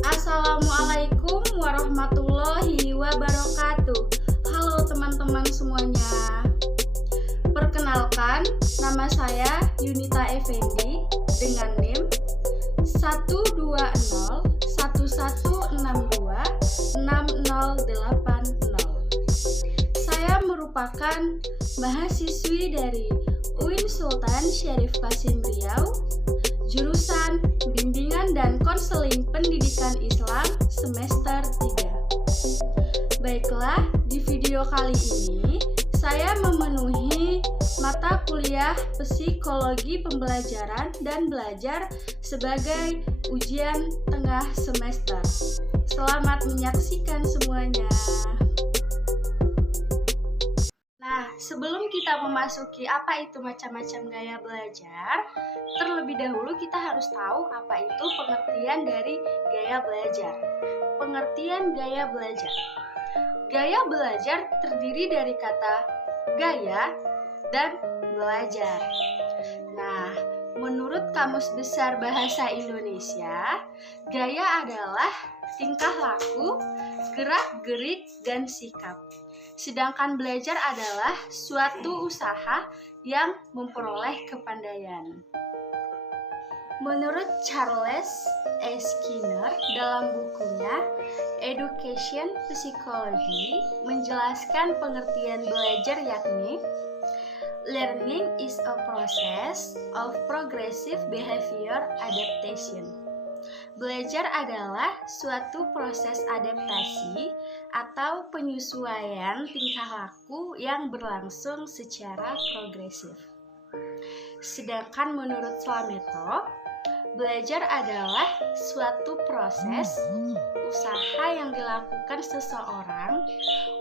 Assalamualaikum warahmatullahi wabarakatuh. Halo teman-teman semuanya. Perkenalkan, nama saya Yunita Effendi dengan NIM 12011626080. Saya merupakan mahasiswi dari UIN Sultan Syarif Qasim Riau, jurusan Bimbingan dan Konseling Pendidikan Islam semester 3. Baiklah, di video kali ini saya memenuhi mata kuliah Psikologi Pembelajaran dan Belajar sebagai ujian tengah semester. Selamat menyaksikan semuanya. Nah, sebelum kita memasuki apa itu macam-macam gaya belajar, terlebih dahulu kita harus tahu apa itu pengertian dari gaya belajar. Pengertian gaya belajar. Gaya belajar terdiri dari kata gaya dan belajar. Nah, menurut Kamus Besar Bahasa Indonesia, gaya adalah tingkah laku, gerak-gerik, dan sikap. Sedangkan belajar adalah suatu usaha yang memperoleh kepandaian. Menurut Charles A. Skinner dalam bukunya Education Psychology menjelaskan pengertian belajar yakni learning is a process of progressive behavior adaptation. Belajar adalah suatu proses adaptasi atau penyesuaian tingkah laku yang berlangsung secara progresif. Sedangkan menurut Slameto, belajar adalah suatu proses usaha yang dilakukan seseorang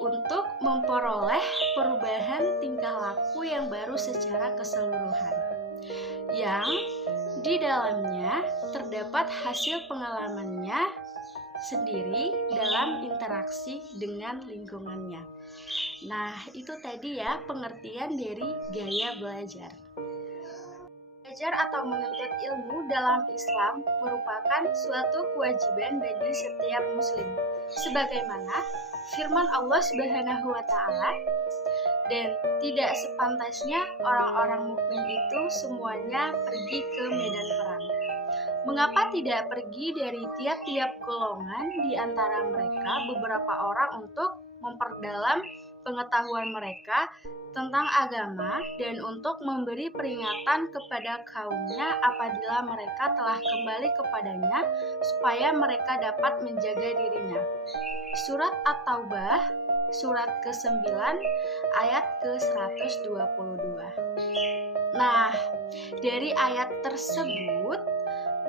untuk memperoleh perubahan tingkah laku yang baru secara keseluruhan, yang di dalamnya terdapat hasil pengalamannya sendiri dalam interaksi dengan lingkungannya. Nah, itu tadi ya pengertian dari gaya belajar. Belajar atau menuntut ilmu dalam Islam merupakan suatu kewajiban bagi setiap muslim. Sebagaimana firman Allah Subhanahu wa taala, dan tidak sepantasnya orang-orang mukmin itu semuanya pergi ke medan perang. Mengapa tidak pergi dari tiap-tiap golongan di antara mereka beberapa orang untuk memperdalam pengetahuan mereka tentang agama dan untuk memberi peringatan kepada kaumnya apabila mereka telah kembali kepadanya supaya mereka dapat menjaga dirinya. Surat At-Taubah, surat ke-9, ayat ke-122. Nah, dari ayat tersebut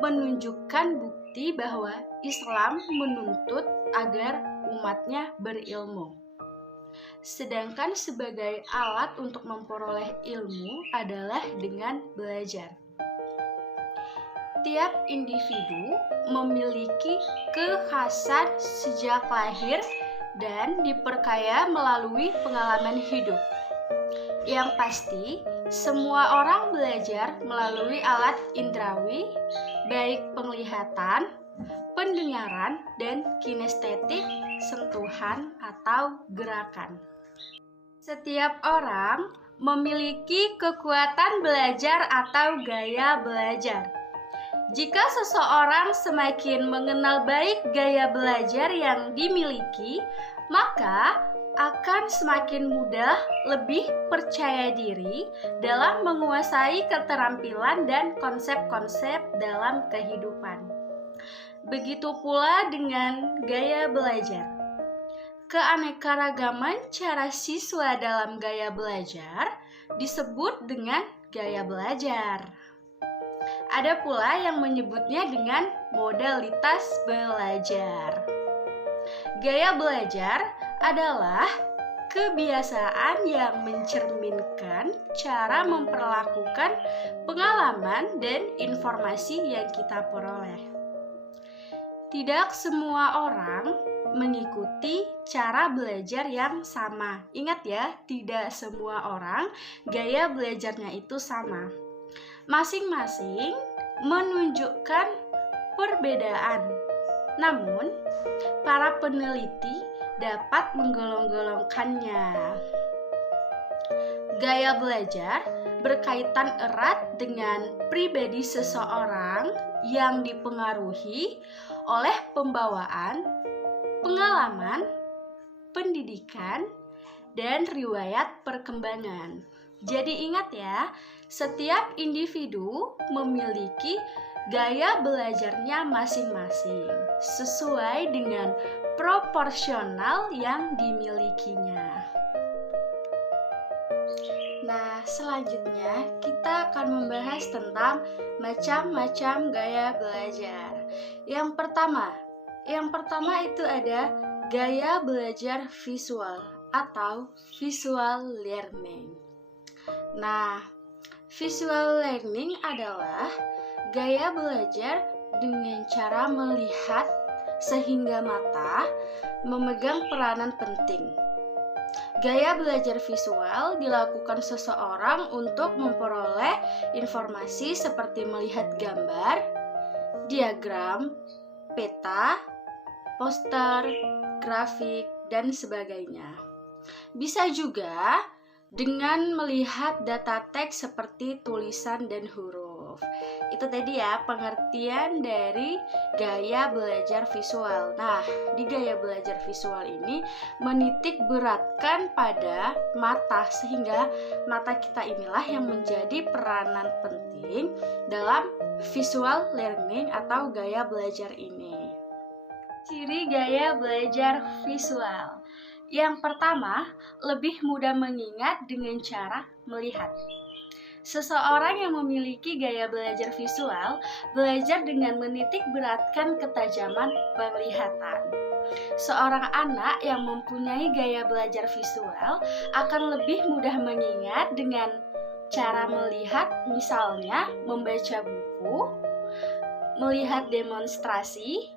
menunjukkan bukti bahwa Islam menuntut agar umatnya berilmu. Sedangkan sebagai alat untuk memperoleh ilmu adalah dengan belajar. Tiap individu memiliki kekhasan sejak lahir dan diperkaya melalui pengalaman hidup. Yang pasti, semua orang belajar melalui alat indrawi, baik penglihatan, pendengaran, dan kinestetik, sentuhan atau gerakan. Setiap orang memiliki kekuatan belajar atau gaya belajar. Jika seseorang semakin mengenal baik gaya belajar yang dimiliki, maka akan semakin mudah lebih percaya diri dalam menguasai keterampilan dan konsep-konsep dalam kehidupan. Begitu pula dengan gaya belajar. Keanekaragaman cara siswa dalam gaya belajar disebut dengan gaya belajar. Ada pula yang menyebutnya dengan modalitas belajar. Gaya belajar adalah kebiasaan yang mencerminkan cara memperlakukan pengalaman dan informasi yang kita peroleh. Tidak semua orang mengikuti cara belajar yang sama. Ingat ya, tidak semua orang gaya belajarnya itu sama. Masing-masing menunjukkan perbedaan. Namun, para peneliti dapat menggolong-golongkannya. Gaya belajar berkaitan erat dengan pribadi seseorang yang dipengaruhi oleh pembawaan, pengalaman, pendidikan, dan riwayat perkembangan. Jadi ingat ya, setiap individu memiliki gaya belajarnya masing-masing sesuai dengan proporsional yang dimilikinya. Nah, selanjutnya kita akan membahas tentang macam-macam gaya belajar. Yang pertama itu ada gaya belajar visual atau visual learning. Nah, visual learning adalah gaya belajar dengan cara melihat sehingga mata memegang peranan penting. Gaya belajar visual dilakukan seseorang untuk memperoleh informasi seperti melihat gambar, diagram, peta, poster, grafik, dan sebagainya. Bisa juga dengan melihat data teks seperti tulisan dan huruf. Itu tadi ya pengertian dari gaya belajar visual. Nah, di gaya belajar visual ini menitik beratkan pada mata, sehingga mata kita inilah yang menjadi peranan penting dalam visual learning atau gaya belajar ini. Ciri gaya belajar visual. Yang pertama, lebih mudah mengingat dengan cara melihat. Seseorang yang memiliki gaya belajar visual belajar dengan menitik beratkan ketajaman penglihatan. Seorang anak yang mempunyai gaya belajar visual akan lebih mudah mengingat dengan cara melihat, misalnya membaca buku, melihat demonstrasi,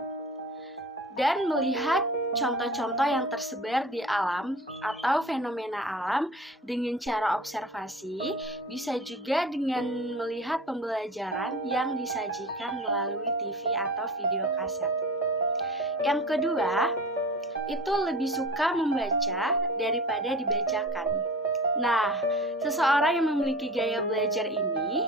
dan melihat contoh-contoh yang tersebar di alam atau fenomena alam dengan cara observasi. Bisa juga dengan melihat pembelajaran yang disajikan melalui TV atau video kaset. Yang kedua, itu lebih suka membaca daripada dibacakan. Nah, seseorang yang memiliki gaya belajar ini,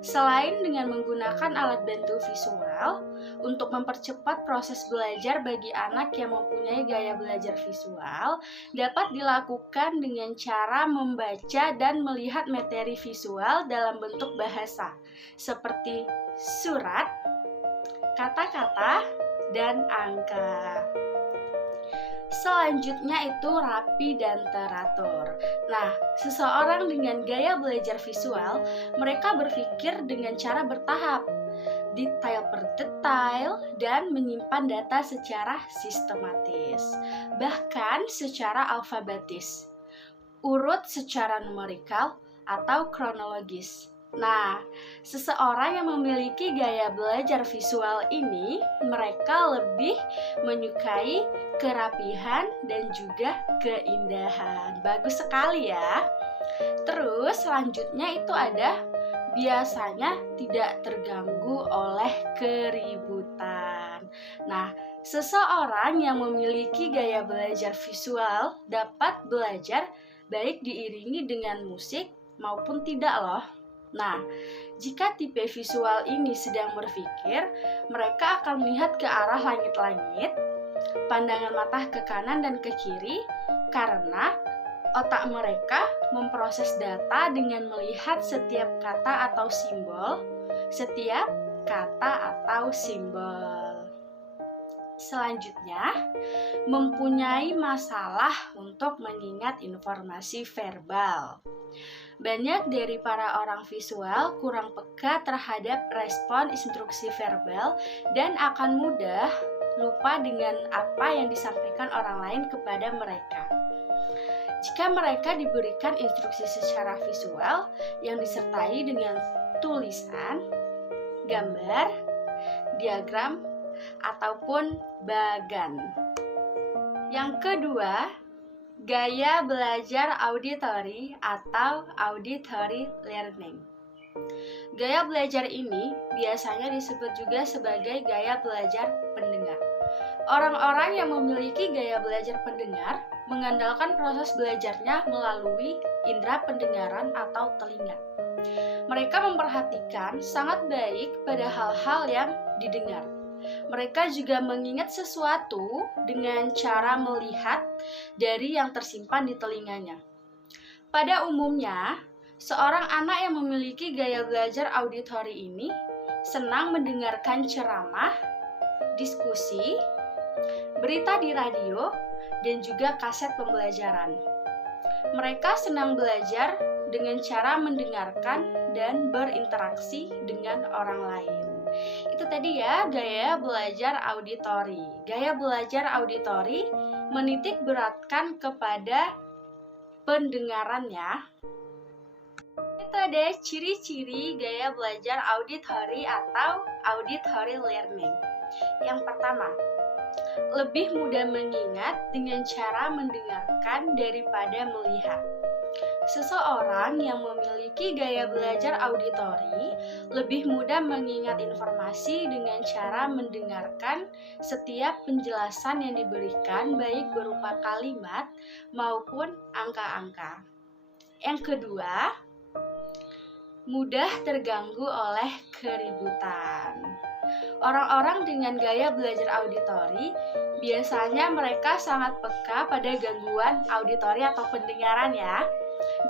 selain dengan menggunakan alat bantu visual untuk mempercepat proses belajar bagi anak yang mempunyai gaya belajar visual, dapat dilakukan dengan cara membaca dan melihat materi visual dalam bentuk bahasa, seperti surat, kata-kata, dan angka. Selanjutnya itu rapi dan teratur. Nah, seseorang dengan gaya belajar visual, mereka berpikir dengan cara bertahap, detail per detail, dan menyimpan data secara sistematis, bahkan secara alfabetis, urut secara numerikal atau kronologis. Nah, seseorang yang memiliki gaya belajar visual ini, mereka lebih menyukai kerapihan dan juga keindahan. Bagus sekali ya. Terus selanjutnya itu ada biasanya tidak terganggu oleh keributan. Nah, seseorang yang memiliki gaya belajar visual dapat belajar baik diiringi dengan musik maupun tidak loh. Nah, jika tipe visual ini sedang berpikir, mereka akan melihat ke arah langit-langit, pandangan mata ke kanan dan ke kiri, karena otak mereka memproses data dengan melihat setiap kata atau simbol, Selanjutnya, mempunyai masalah untuk mengingat informasi verbal. Banyak dari para orang visual kurang peka terhadap respon instruksi verbal dan akan mudah lupa dengan apa yang disampaikan orang lain kepada mereka. Jika mereka diberikan instruksi secara visual yang disertai dengan tulisan, gambar, diagram, ataupun bagan. Yang kedua, gaya belajar auditory atau auditory learning. Gaya belajar ini biasanya disebut juga sebagai gaya belajar pendengar. Orang-orang yang memiliki gaya belajar pendengar mengandalkan proses belajarnya melalui indera pendengaran atau telinga. Mereka memperhatikan sangat baik pada hal-hal yang didengar. Mereka juga mengingat sesuatu dengan cara melihat dari yang tersimpan di telinganya. Pada umumnya, seorang anak yang memiliki gaya belajar auditori ini senang mendengarkan ceramah, diskusi, berita di radio, dan juga kaset pembelajaran. Mereka senang belajar dengan cara mendengarkan dan berinteraksi dengan orang lain. Itu tadi ya gaya belajar auditori. Gaya belajar auditori menitik beratkan kepada pendengaran ya. Itu ada ciri-ciri gaya belajar auditori atau auditory learning. Yang pertama, lebih mudah mengingat dengan cara mendengarkan daripada melihat. Seseorang yang memiliki gaya belajar auditori lebih mudah mengingat informasi dengan cara mendengarkan setiap penjelasan yang diberikan, baik berupa kalimat maupun angka-angka. Yang kedua, mudah terganggu oleh keributan. Orang-orang dengan gaya belajar auditori biasanya mereka sangat peka pada gangguan auditori atau pendengaran ya.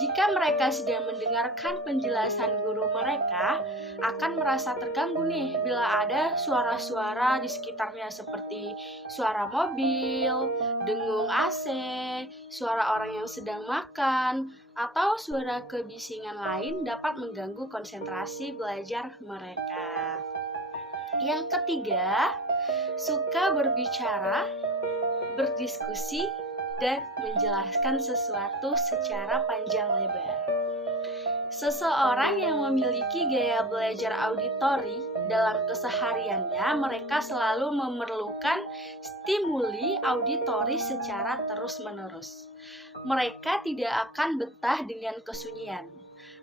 Jika mereka sedang mendengarkan penjelasan guru mereka, akan merasa terganggu nih bila ada suara-suara di sekitarnya seperti suara mobil, dengung AC, suara orang yang sedang makan, atau suara kebisingan lain dapat mengganggu konsentrasi belajar mereka. Yang ketiga, suka berbicara, berdiskusi, dan menjelaskan sesuatu secara panjang lebar. Seseorang yang memiliki gaya belajar auditori dalam kesehariannya, mereka selalu memerlukan stimuli auditori secara terus-menerus. Mereka tidak akan betah dengan kesunyian.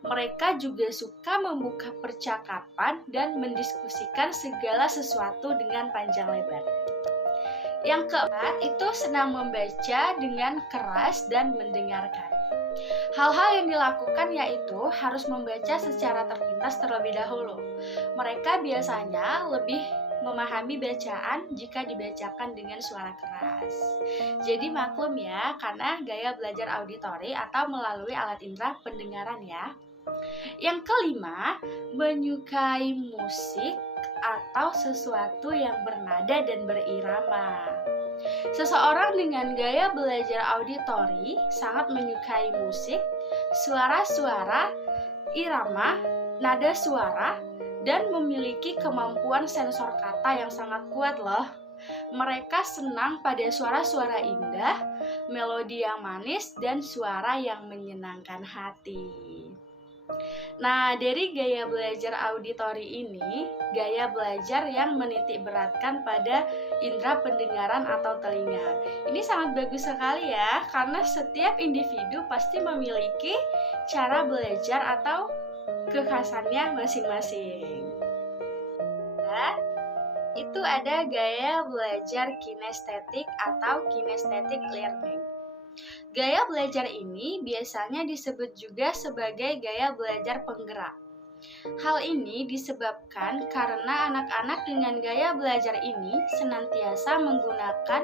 Mereka juga suka membuka percakapan dan mendiskusikan segala sesuatu dengan panjang lebar. Yang keempat, itu senang membaca dengan keras dan mendengarkan. Hal-hal yang dilakukan yaitu harus membaca secara terpintas terlebih dahulu. Mereka biasanya lebih memahami bacaan jika dibacakan dengan suara keras. Jadi maklum ya, karena gaya belajar auditori atau melalui alat indera pendengaran ya. Yang kelima, menyukai musik atau sesuatu yang bernada dan berirama. Seseorang dengan gaya belajar auditori sangat menyukai musik, suara-suara, irama, nada suara, dan memiliki kemampuan sensor kata yang sangat kuat loh. Mereka senang pada suara-suara indah, melodi yang manis, dan suara yang menyenangkan hati. Nah, dari gaya belajar auditori ini, gaya belajar yang menitik beratkan pada indera pendengaran atau telinga. Ini sangat bagus sekali ya, karena setiap individu pasti memiliki cara belajar atau kekhasannya masing-masing. Nah, itu ada gaya belajar kinestetik atau kinesthetic learning. Gaya belajar ini biasanya disebut juga sebagai gaya belajar penggerak. Hal ini disebabkan karena anak-anak dengan gaya belajar ini senantiasa menggunakan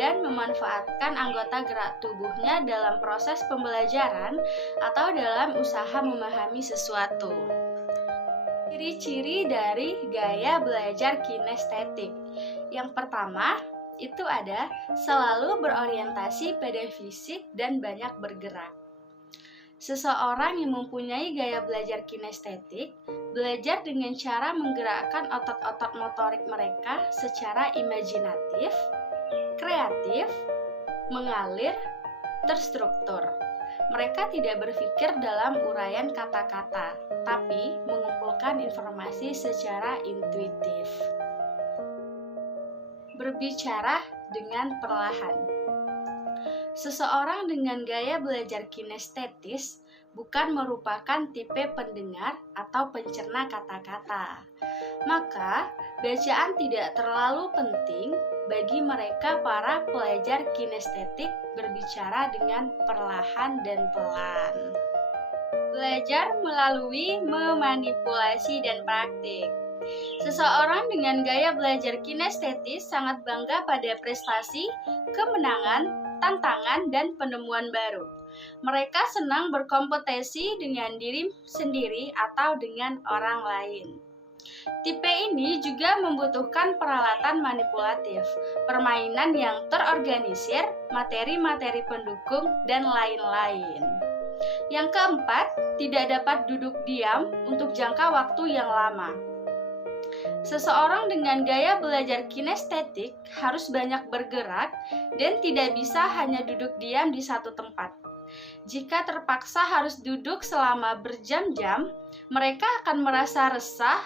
dan memanfaatkan anggota gerak tubuhnya dalam proses pembelajaran atau dalam usaha memahami sesuatu. Ciri-ciri dari gaya belajar kinestetik. Yang pertama, itu ada selalu berorientasi pada fisik dan banyak bergerak. Seseorang yang mempunyai gaya belajar kinestetik belajar dengan cara menggerakkan otot-otot motorik mereka secara imajinatif, kreatif, mengalir, terstruktur. Mereka tidak berpikir dalam uraian kata-kata, tapi mengumpulkan informasi secara intuitif. Berbicara dengan perlahan. Seseorang dengan gaya belajar kinestetis bukan merupakan tipe pendengar atau pencerna kata-kata. Maka, bacaan tidak terlalu penting bagi mereka para pelajar kinestetik berbicara dengan perlahan dan pelan. Belajar melalui memanipulasi dan praktik. Seseorang dengan gaya belajar kinestetis sangat bangga pada prestasi, kemenangan, tantangan, dan penemuan baru. Mereka senang berkompetisi dengan diri sendiri atau dengan orang lain. Tipe ini juga membutuhkan peralatan manipulatif, permainan yang terorganisir, materi-materi pendukung, dan lain-lain. Yang keempat, tidak dapat duduk diam untuk jangka waktu yang lama. Seseorang dengan gaya belajar kinestetik harus banyak bergerak dan tidak bisa hanya duduk diam di satu tempat. Jika terpaksa harus duduk selama berjam-jam, mereka akan merasa resah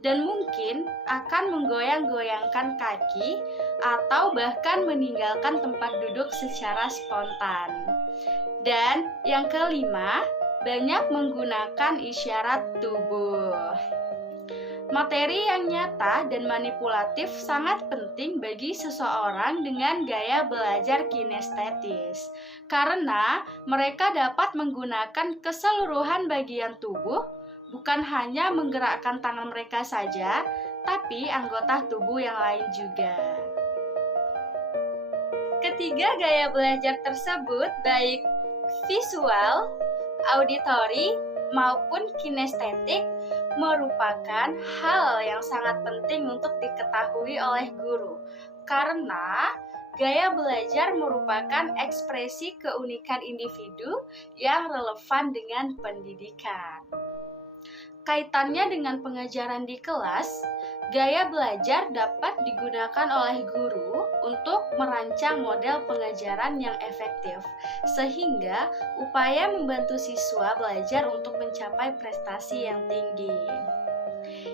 dan mungkin akan menggoyang-goyangkan kaki atau bahkan meninggalkan tempat duduk secara spontan. Dan yang kelima, banyak menggunakan isyarat tubuh. Materi yang nyata dan manipulatif sangat penting bagi seseorang dengan gaya belajar kinestetis, karena mereka dapat menggunakan keseluruhan bagian tubuh, bukan hanya menggerakkan tangan mereka saja, tapi anggota tubuh yang lain juga. Ketiga gaya belajar tersebut, baik visual, auditory, maupun kinestetik, merupakan hal yang sangat penting untuk diketahui oleh guru, karena gaya belajar merupakan ekspresi keunikan individu yang relevan dengan pendidikan. Kaitannya dengan pengajaran di kelas, gaya belajar dapat digunakan oleh guru untuk merancang model pengajaran yang efektif, sehingga upaya membantu siswa belajar untuk mencapai prestasi yang tinggi.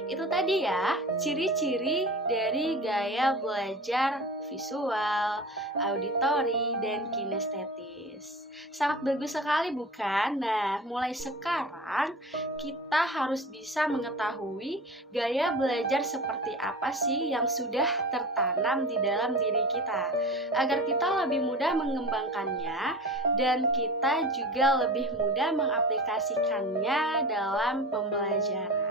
Itu tadi ya, ciri-ciri dari gaya belajar visual, auditory, dan kinestetis. Sangat bagus sekali bukan? Nah, mulai sekarang kita harus bisa mengetahui gaya belajar seperti apa sih yang sudah tertanam di dalam diri kita, agar kita lebih mudah mengembangkannya dan kita juga lebih mudah mengaplikasikannya dalam pembelajaran.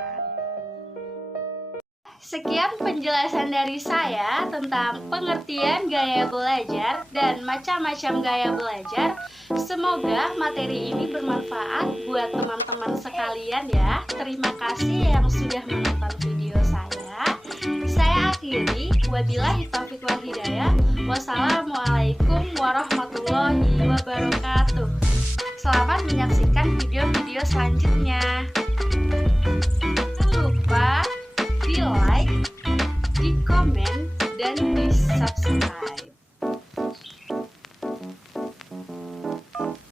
Sekian penjelasan dari saya tentang pengertian gaya belajar dan macam-macam gaya belajar. Semoga materi ini bermanfaat buat teman-teman sekalian ya. Terima kasih yang sudah menonton video saya. Saya akhiri, wabillahi taufiq wal hidayah. Wassalamualaikum warahmatullahi wabarakatuh. Selamat menyaksikan video-video selanjutnya. Jangan lupa di like, di komen, dan di subscribe.